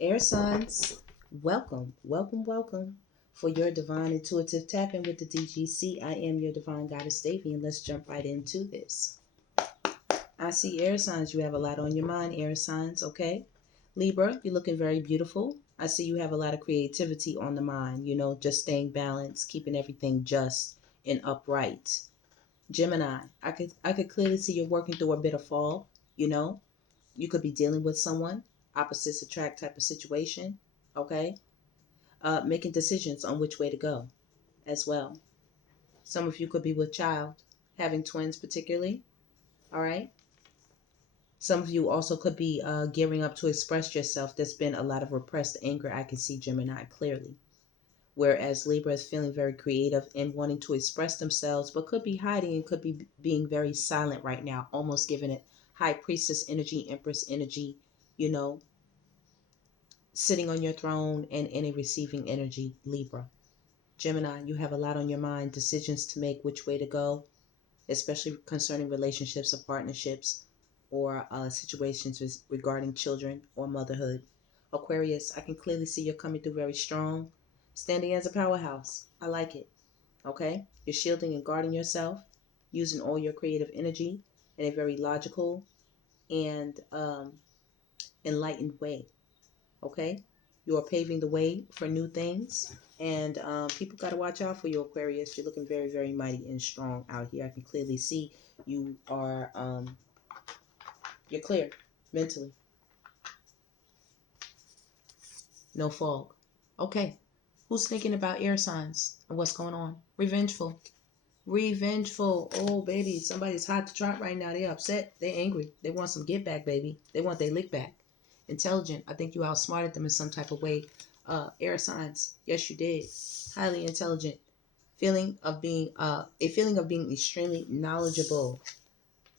Air signs, welcome, welcome, welcome for your divine intuitive tap in with the DGC. I am your divine goddess Davy, and let's jump right into this. I see air signs. You have a lot on your mind, air signs, okay? Libra, you're looking very beautiful. I see you have a lot of creativity on the mind, just staying balanced, keeping everything just and upright. Gemini, I could clearly see you're working through a bit of fall, you know? You could be dealing with someone, opposites attract type of situation, okay? Making decisions on which way to go as well. Some of you could be with child, having twins particularly, all right? Some of you also could be gearing up to express yourself. There's been a lot of repressed anger. I can see Gemini clearly. Whereas Libra is feeling very creative and wanting to express themselves, but could be hiding and could be being very silent right now, almost giving it high priestess energy, empress energy, you know, sitting on your throne and in a receiving energy, Libra. Gemini, you have a lot on your mind, decisions to make, which way to go, especially concerning relationships or partnerships or situations regarding children or motherhood. Aquarius, I can clearly see you're coming through very strong, standing as a powerhouse. I like it. Okay? You're shielding and guarding yourself, using all your creative energy in a very logical and enlightened way. Okay? You are paving the way for new things. And people got to watch out for you, Aquarius. You're looking very, very mighty and strong out here. I can clearly see you are, you're clear mentally. No fog. Okay. Who's thinking about air signs and what's going on? Revengeful. Revengeful. Oh, baby. Somebody's hot to trot right now. They're upset. They're angry. They want some get back, baby. They want their lick back. Intelligent. I think you outsmarted them in some type of way. Air signs. Yes, you did. Highly intelligent. Feeling of being a feeling of being extremely knowledgeable.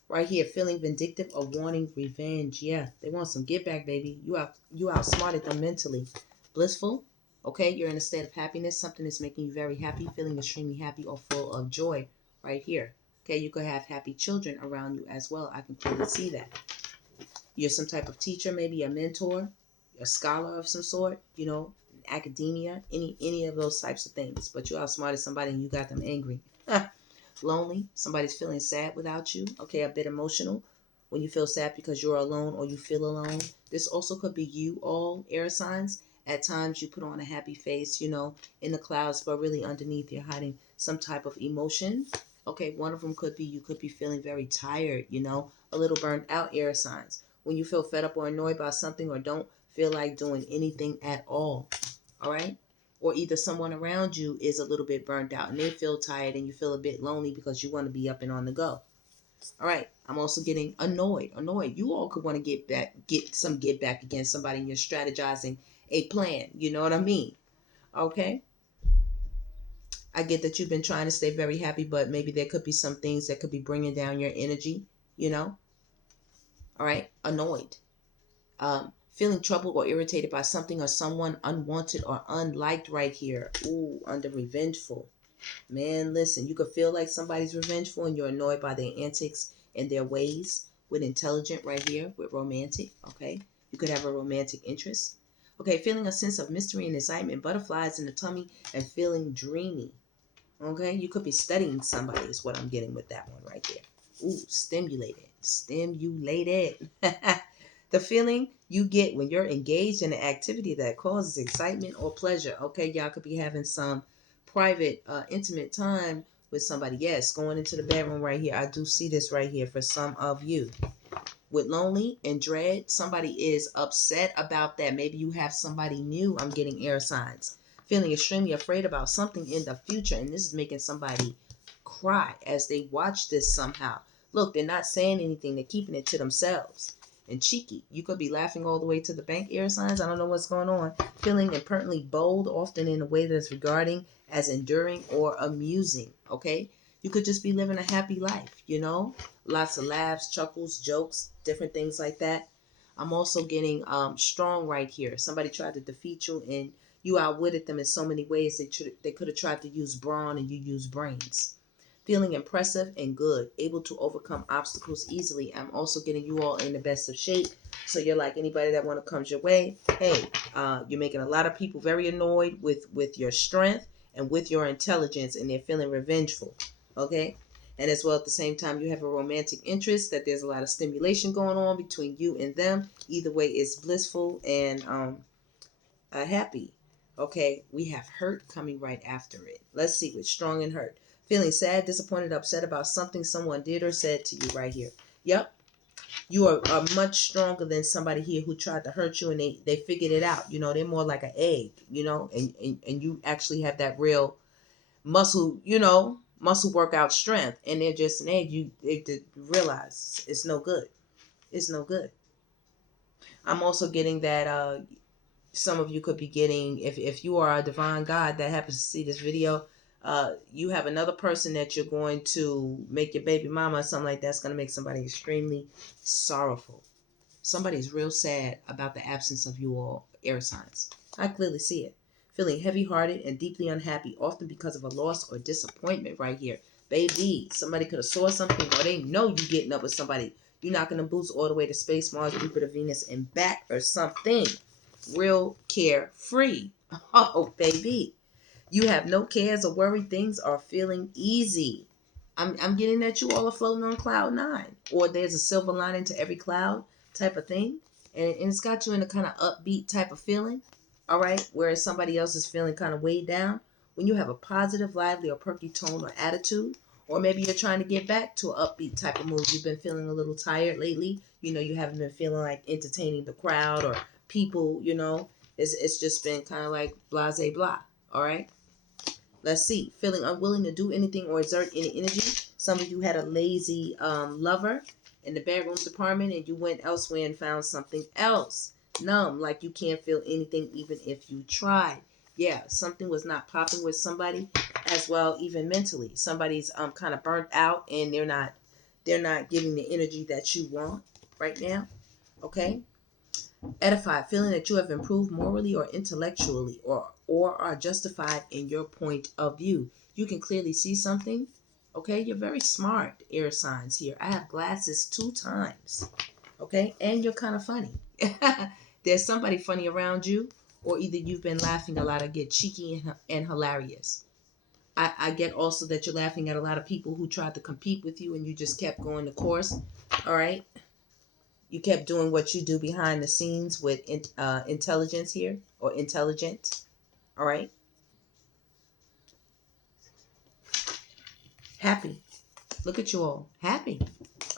Right here, feeling vindictive or wanting revenge. Yeah, they want some get back, baby. You outsmarted them mentally. Blissful. Okay, you're in a state of happiness. Something is making you very happy, feeling extremely happy or full of joy. Right here. Okay, you could have happy children around you as well. I can clearly see that. You're some type of teacher, maybe a mentor, a scholar of some sort. Academia, any of those types of things. But you outsmarted somebody and you got them angry. Lonely, somebody's feeling sad without you. Okay, a bit emotional when you feel sad because you're alone or you feel alone. This also could be you, all air signs. At times you put on a happy face, in the clouds, but really underneath you're hiding some type of emotion. Okay, one of them could be you could be feeling very tired, a little burnt out, air signs. When you feel fed up or annoyed by something or don't feel like doing anything at all. All right? Or either someone around you is a little bit burnt out and they feel tired and you feel a bit lonely because you want to be up and on the go. All right. I'm also getting annoyed. Annoyed. You all could want to get back against somebody and you're strategizing a plan. You know what I mean? Okay. I get that you've been trying to stay very happy, but maybe there could be some things that could be bringing down your energy, you know? All right. Annoyed. Feeling troubled or irritated by something or someone unwanted or unliked right here. Ooh, under revengeful. Man, listen, you could feel like somebody's revengeful and you're annoyed by their antics and their ways. With intelligent right here, with romantic, okay? You could have a romantic interest. Okay, feeling a sense of mystery and excitement, butterflies in the tummy, and feeling dreamy. Okay, you could be studying somebody, is what I'm getting with that one right there. Ooh, stimulated. Stimulated. The feeling you get when you're engaged in an activity that causes excitement or pleasure. Okay, y'all could be having some private, intimate time with somebody. Yes, going into the bedroom right here. I do see this right here for some of you. With lonely and dread, somebody is upset about that. Maybe you have somebody new. I'm getting air signs. Feeling extremely afraid about something in the future. And this is making somebody cry as they watch this somehow. Look, they're not saying anything. They're keeping it to themselves. And cheeky. You could be laughing all the way to the bank, air signs. I don't know what's going on. Feeling impertinently bold, often in a way that's regarding as enduring or amusing. Okay? You could just be living a happy life, Lots of laughs, chuckles, jokes, different things like that. I'm also getting strong right here. Somebody tried to defeat you and you outwitted them in so many ways. They could have tried to use brawn and you use brains. Feeling impressive and good, able to overcome obstacles easily. I'm also getting you all in the best of shape. So you're like anybody that want to come your way. Hey, you're making a lot of people very annoyed with your strength and with your intelligence, and they're feeling revengeful. Okay? And as well, at the same time, you have a romantic interest, that there's a lot of stimulation going on between you and them. Either way, it's blissful and happy. Okay, we have hurt coming right after it. Let's see, with strong and hurt. Feeling sad, disappointed, upset about something someone did or said to you right here. Yep, you are much stronger than somebody here who tried to hurt you, and they figured it out. You know, they're more like an egg, you know, and you actually have that real muscle, you know, muscle workout strength, and they're just an egg. They realize it's no good. It's no good. I'm also getting that some of you could be getting, if you are a divine God that happens to see this video, you have another person that you're going to make your baby mama or something like that's going to make somebody extremely sorrowful. Somebody's real sad about the absence of you all, air signs. I clearly see it. Feeling heavy-hearted and deeply unhappy, often because of a loss or disappointment right here. Baby, somebody could have saw something, or they know you getting up with somebody. You're knocking them boots all the way to space, Mars, Jupiter, Venus, and back or something. Real carefree. Oh, baby. You have no cares or worry. Things are feeling easy. I'm getting that you all are floating on cloud 9. Or there's a silver lining to every cloud type of thing. And it's got you in a kind of upbeat type of feeling. All right. Whereas somebody else is feeling kind of weighed down. When you have a positive, lively, or perky tone or attitude. Or maybe you're trying to get back to an upbeat type of mood. You've been feeling a little tired lately. You know, you haven't been feeling like entertaining the crowd or people, you know. It's just been kind of like blase blah. All right. Let's see. Feeling unwilling to do anything or exert any energy. Some of you had a lazy lover in the bedroom department, and you went elsewhere and found something else. Numb, like you can't feel anything even if you tried. Yeah, something was not popping with somebody as well, even mentally. Somebody's kind of burnt out, and they're not giving the energy that you want right now. Okay? Edified, feeling that you have improved morally or intellectually, or are justified in your point of view. You can clearly see something. Okay, you're very smart, air signs here. I have glasses 2 times. Okay, and you're kind of funny. There's somebody funny around you, or either you've been laughing a lot or get cheeky and hilarious. I get also that you're laughing at a lot of people who tried to compete with you, and you just kept going the course. All right. You kept doing what you do behind the scenes with intelligence here, or intelligent. All right. Happy. Look at you all. Happy.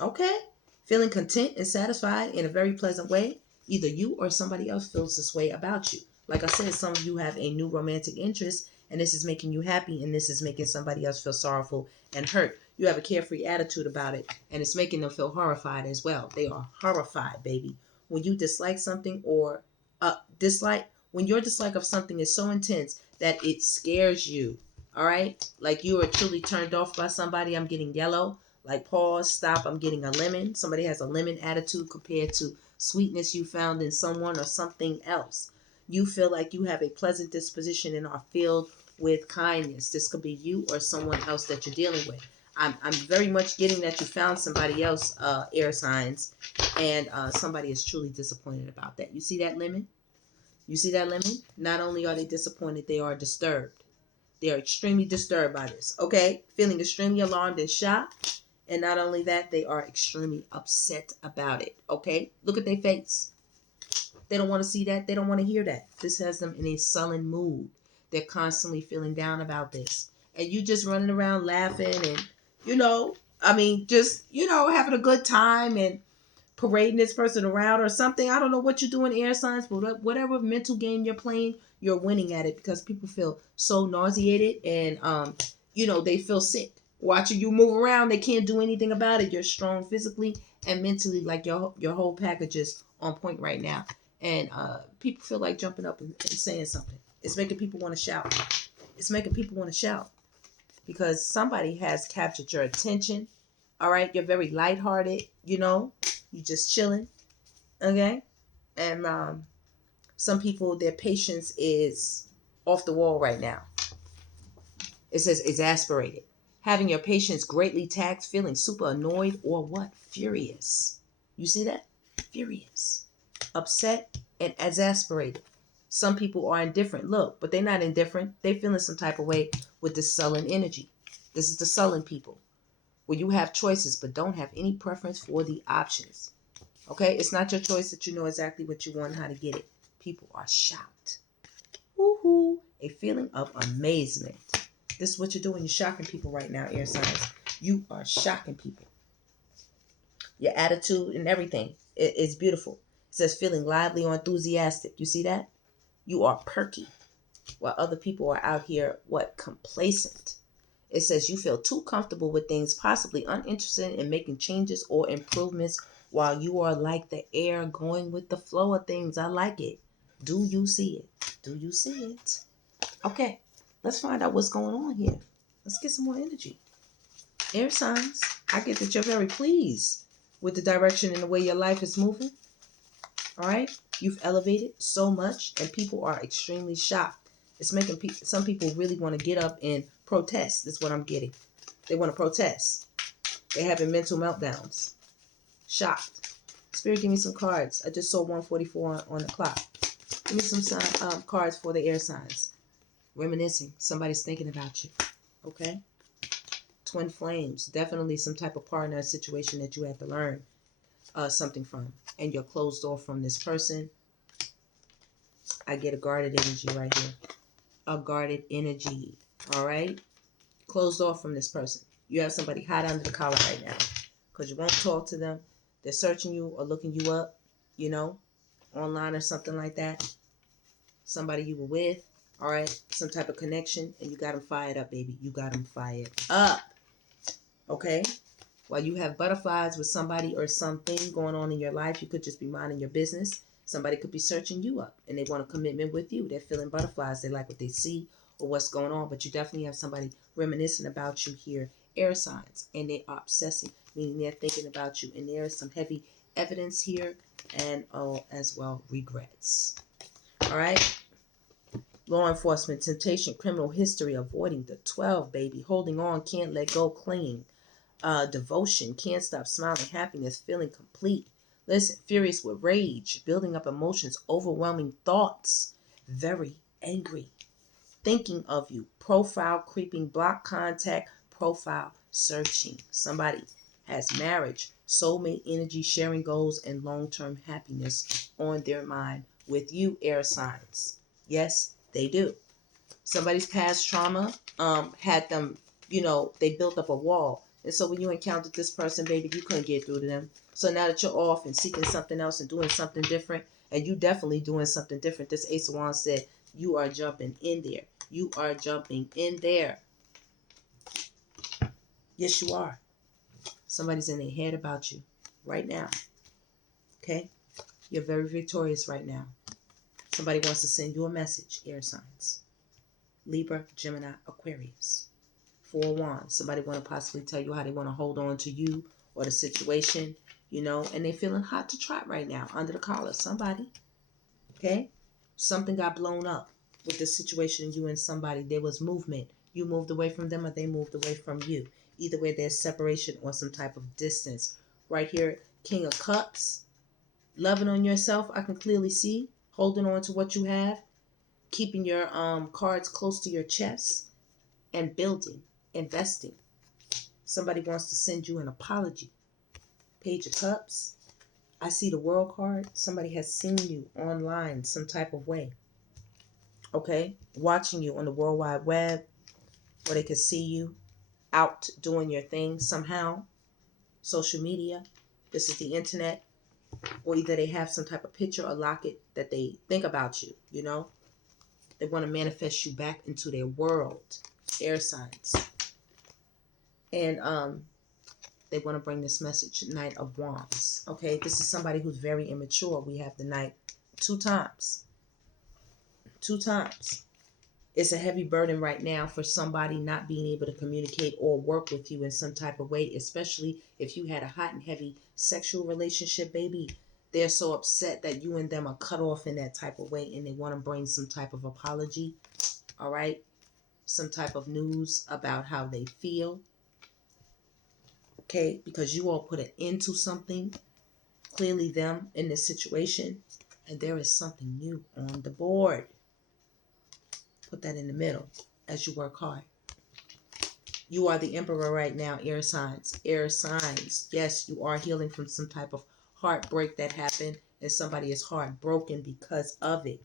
Okay. Feeling content and satisfied in a very pleasant way. Either you or somebody else feels this way about you. Like I said, some of you have a new romantic interest, and this is making you happy, and this is making somebody else feel sorrowful and hurt. You have a carefree attitude about it, and it's making them feel horrified as well. They are horrified, baby. When you dislike something, or when your dislike of something is so intense that it scares you. All right? Like you are truly turned off by somebody. I'm getting yellow. Like pause, stop, I'm getting a lemon. Somebody has a lemon attitude compared to sweetness you found in someone or something else. You feel like you have a pleasant disposition and are filled with kindness. This could be you or someone else that you're dealing with. I'm very much getting that you found somebody else, air signs, and somebody is truly disappointed about that. You see that lemon? You see that lemon? Not only are they disappointed, they are disturbed. They are extremely disturbed by this. Okay? Feeling extremely alarmed and shocked. And not only that, they are extremely upset about it. Okay? Look at their face. They don't want to see that. They don't want to hear that. This has them in a sullen mood. They're constantly feeling down about this. And you just running around laughing and, having a good time and parading this person around or something. I don't know what you're doing, air signs, but whatever mental game you're playing, you're winning at it, because people feel so nauseated and, they feel sick. Watching you move around, they can't do anything about it. You're strong physically and mentally, like your whole package is on point right now. And people feel like jumping up and saying something. It's making people want to shout. It's making people want to shout because somebody has captured your attention. All right, you're very lighthearted, you're just chilling, okay? And some people, their patience is off the wall right now. It says exasperated. Having your patience greatly taxed, feeling super annoyed or what? Furious. You see that? Furious. Upset and exasperated. Some people are indifferent. Look, but they're not indifferent. They're feeling some type of way with this sullen energy. This is the sullen people, where you have choices but don't have any preference for the options. Okay? It's not your choice that you know exactly what you want and how to get it. People are shocked. Woohoo! A feeling of amazement. This is what you're doing. You're shocking people right now, air signs. You are shocking people. Your attitude and everything is beautiful. It says feeling lively or enthusiastic. You see that? You are perky. While other people are out here, what? Complacent. It says you feel too comfortable with things, possibly uninterested in making changes or improvements, while you are like the air going with the flow of things. I like it. Do you see it? Do you see it? Okay, let's find out what's going on here. Let's get some more energy. Air signs, I get that you're very pleased with the direction and the way your life is moving. All right? You've elevated so much, and people are extremely shocked. It's making some people really want to get up and protest. That's what I'm getting. They want to protest. They're having mental meltdowns. Shocked. Spirit, give me some cards. I just saw 144 on the clock. Give me some cards for the air signs. Reminiscing. Somebody's thinking about you. Okay? Twin flames. Definitely some type of partner situation that you have to learn something from. And you're closed off from this person. I get a guarded energy right here. A guarded energy. All right? Closed off from this person. You have somebody hot under the collar right now. Because you won't talk to them. They're searching you or looking you up. You know? Online or something like that. Somebody you were with. All right? Some type of connection. And you got them fired up, baby. You got them fired up. Okay? While you have butterflies with somebody or something going on in your life, you could just be minding your business. Somebody could be searching you up and they want a commitment with you. They're feeling butterflies. They like what they see or what's going on. But you definitely have somebody reminiscing about you here. Air signs. And they are obsessing, meaning they're thinking about you. And there is some heavy evidence here and as well regrets. All right? Law enforcement, temptation, criminal history, avoiding the 12, baby. Holding on, can't let go, clinging. Devotion, can't stop smiling, happiness, feeling complete. Listen, furious with rage, building up emotions, overwhelming thoughts, very angry, thinking of you, profile creeping, block contact, profile searching. Somebody has marriage, soulmate energy, sharing goals, and long-term happiness on their mind with you, air signs. Yes, they do. Somebody's past trauma had them, they built up a wall. And so when you encountered this person, baby, you couldn't get through to them. So now that you're off and seeking something else and doing something different, and you definitely doing something different, this Ace of Wands said, you are jumping in there. You are jumping in there. Yes, you are. Somebody's in their head about you right now. Okay? You're very victorious right now. Somebody wants to send you a message, air signs. Libra, Gemini, Aquarius. 4 of Wands. Somebody want to possibly tell you how they want to hold on to you or the situation, and they're feeling hot to trot right now under the collar. Somebody, okay? Something got blown up with the situation, you and somebody. There was movement. You moved away from them or they moved away from you. Either way, there's separation or some type of distance. Right here, King of Cups. Loving on yourself, I can clearly see. Holding on to what you have. Keeping your cards close to your chest. And building. Investing. Somebody wants to send you an apology. Page of Cups. I see the World card. Somebody has seen you online some type of way. Okay? Watching you on the World Wide Web. Where they can see you out doing your thing somehow. Social media. This is the internet. Or either they have some type of picture or locket that they think about you. They want to manifest you back into their world. Air signs. And they want to bring this message, Knight of Wands. Okay, this is somebody who's very immature. We have the Knight 2 times. 2 times. It's a heavy burden right now for somebody not being able to communicate or work with you in some type of way, especially if you had a hot and heavy sexual relationship, baby. They're so upset that you and them are cut off in that type of way, and they want to bring some type of apology, all right? Some type of news about how they feel. Okay, because you all put an end to something, clearly them in this situation, and there is something new on the board. Put that in the middle as you work hard. You are the emperor right now, air signs. Air signs. Yes, you are healing from some type of heartbreak that happened, and somebody is heartbroken because of it.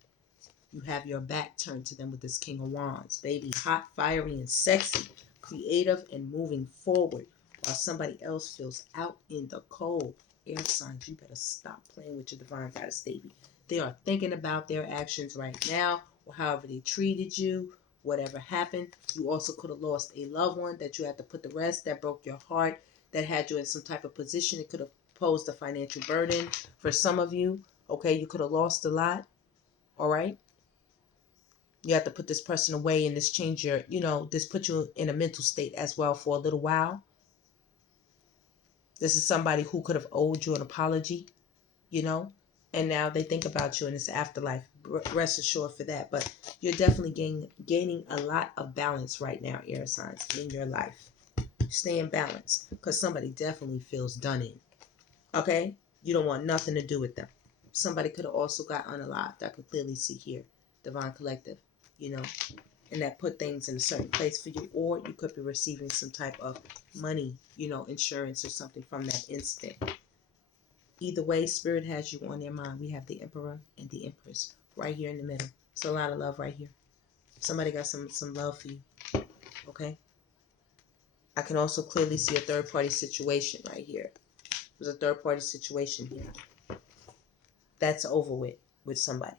You have your back turned to them with this King of Wands. Baby, hot, fiery, and sexy. Creative and moving forward. While somebody else feels out in the cold. Air signs, you better stop playing with your divine goddess, baby. They are thinking about their actions right now, or however they treated you, whatever happened. You also could have lost a loved one that you had to put to rest, that broke your heart, that had you in some type of position. It could have posed a financial burden for some of you. Okay, you could have lost a lot. All right. You have to put this person away, and this change your, this put you in a mental state as well for a little while. This is somebody who could have owed you an apology, and now they think about you in this afterlife. Rest assured for that. But you're definitely gaining a lot of balance right now, air signs, in your life. Stay in balance, because somebody definitely feels done in. Okay? You don't want nothing to do with them. Somebody could have also got unalived. I can clearly see here. Divine Collective, and that put things in a certain place for you, or you could be receiving some type of money, insurance or something from that incident. Either way, Spirit has you on their mind. We have the Emperor and the Empress right here in the middle. So a lot of love right here. Somebody got some love for you. Okay? I can also clearly see a third-party situation right here. There's a third-party situation here. That's over with somebody.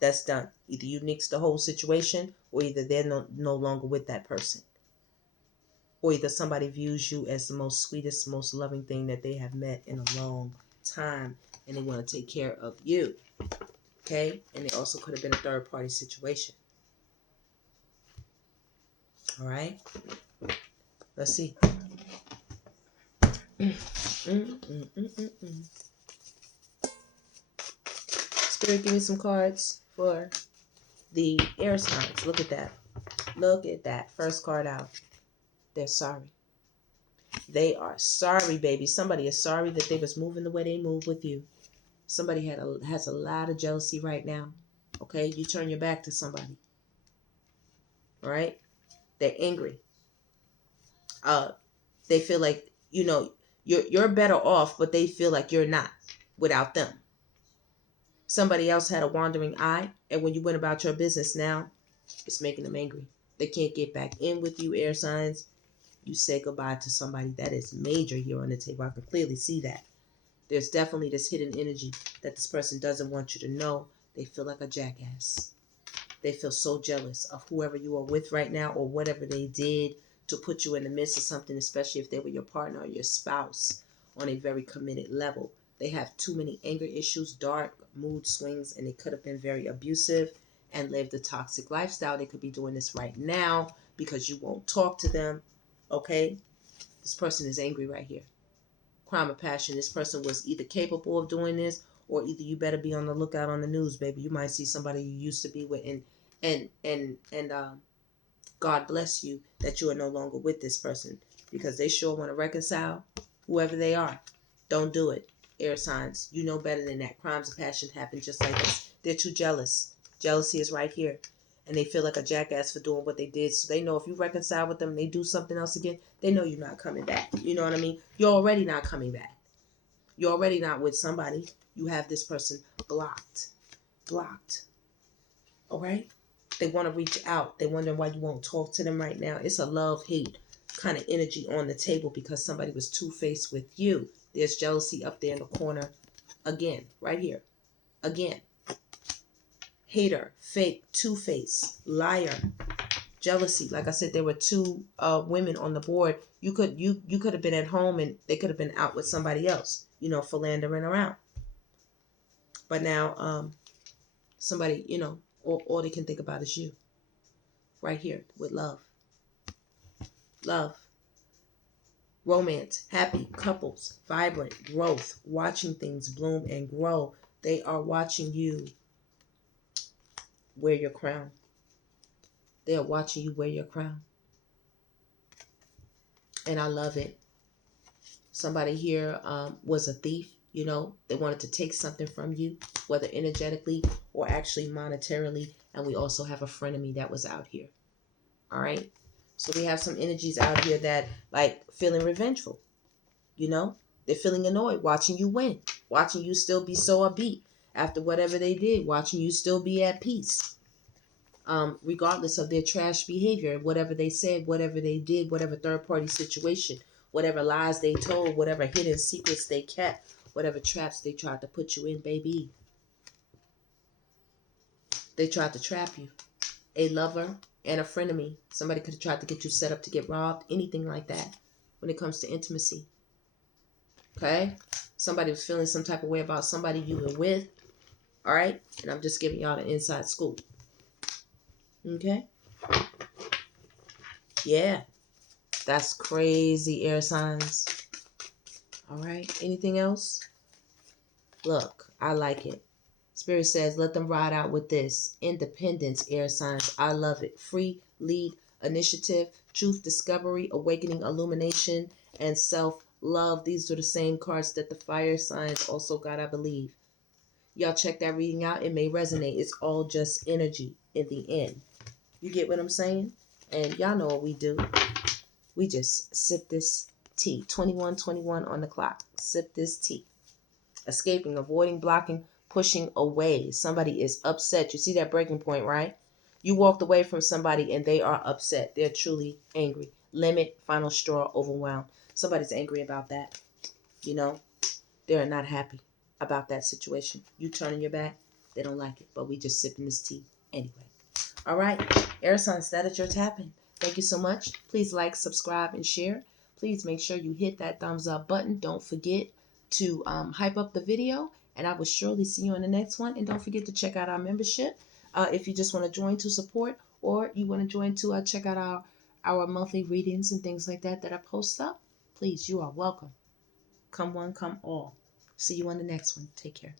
That's done. Either you nix the whole situation, or either they're no longer with that person. Or either somebody views you as the most sweetest, most loving thing that they have met in a long time, and they want to take care of you. Okay? And it also could have been a third-party situation. All right? Let's see. Spirit, give me some cards for the air signs. Look at that. Look at that. First card out. They're sorry. They are sorry, baby. Somebody is sorry that they was moving the way they move with you. Somebody has a lot of jealousy right now. Okay? You turn your back to somebody. All right? They're angry. They feel like, you're better off, but they feel like you're not without them. Somebody else had a wandering eye, and when you went about your business now, it's making them angry. They can't get back in with you, air signs. You say goodbye to somebody. That is major here on the table. I can clearly see that. There's definitely this hidden energy that this person doesn't want you to know. They feel like a jackass. They feel so jealous of whoever you are with right now, or whatever they did to put you in the midst of something, especially if they were your partner or your spouse on a very committed level. They have too many anger issues, dark mood swings, and they could have been very abusive and lived a toxic lifestyle. They could be doing this right now because you won't talk to them. Okay? This person is angry right here. Crime of passion. This person was either capable of doing this, or either you better be on the lookout on the news, baby. You might see somebody you used to be with, and God bless you that you are no longer with this person, because they sure want to reconcile, whoever they are. Don't do it. Air signs, you know better than that. Crimes of passion happen just like this. They're too jealous. Jealousy is right here. And they feel like a jackass for doing what they did. So they know if you reconcile with them and they do something else again, they know you're not coming back. You know what I mean? You're already not coming back. You're already not with somebody. You have this person blocked. Blocked. All right? They want to reach out. They're wondering why you won't talk to them right now. It's a love-hate kind of energy on the table because somebody was two-faced with you. There's jealousy up there in the corner. Again, right here. Again. Hater, fake, two-faced, liar, jealousy. Like I said, there were two women on the board. You could have been at home and they could have been out with somebody else, philandering around. But now somebody, all they can think about is you. Right here with love. Love. Romance, happy couples, vibrant growth, watching things bloom and grow. They are watching you wear your crown. They are watching you wear your crown. And I love it. Somebody here was a thief. You know, they wanted to take something from you, whether energetically or actually monetarily. And we also have a frenemy that was out here. All right. So we have some energies out here that like feeling revengeful. You know, they're feeling annoyed watching you win, watching you still be so upbeat after whatever they did, watching you still be at peace. Regardless of their trash behavior, whatever they said, whatever they did, whatever third party situation, whatever lies they told, whatever hidden secrets they kept, whatever traps they tried to put you in, baby. They tried to trap you. A lover and a frenemy. Somebody could have tried to get you set up to get robbed, anything like that when it comes to intimacy. Okay? Somebody was feeling some type of way about somebody you were with. All right? And I'm just giving y'all the inside scoop. Okay? Yeah. That's crazy, air signs. All right. Anything else? Look, I like it. Spirit says, let them ride out with this. Independence, air signs. I love it. Free, lead, initiative, truth, discovery, awakening, illumination, and self-love. These are the same cards that the fire signs also got, I believe. Y'all check that reading out. It may resonate. It's all just energy in the end. You get what I'm saying? And y'all know what we do. We just sip this tea. 21:21 on the clock. Sip this tea. Escaping, avoiding, blocking, pushing away. Somebody is upset. You see that breaking point, right? You walked away from somebody and they are upset. They're truly angry. Limit, final straw, overwhelmed. Somebody's angry about that. You know, they're not happy about that situation. You turning your back, they don't like it. But we just sipping this tea anyway. All right, air signs, that is your tapping. Thank you so much. Please like, subscribe, and share. Please make sure you hit that thumbs up button. Don't forget to hype up the video, and I will surely see you in the next one. And don't forget to check out our membership if you just want to join to support, or you want to join to check out our monthly readings and things like that I post up. Please, you are welcome. Come one, come all. See you on the next one. Take care.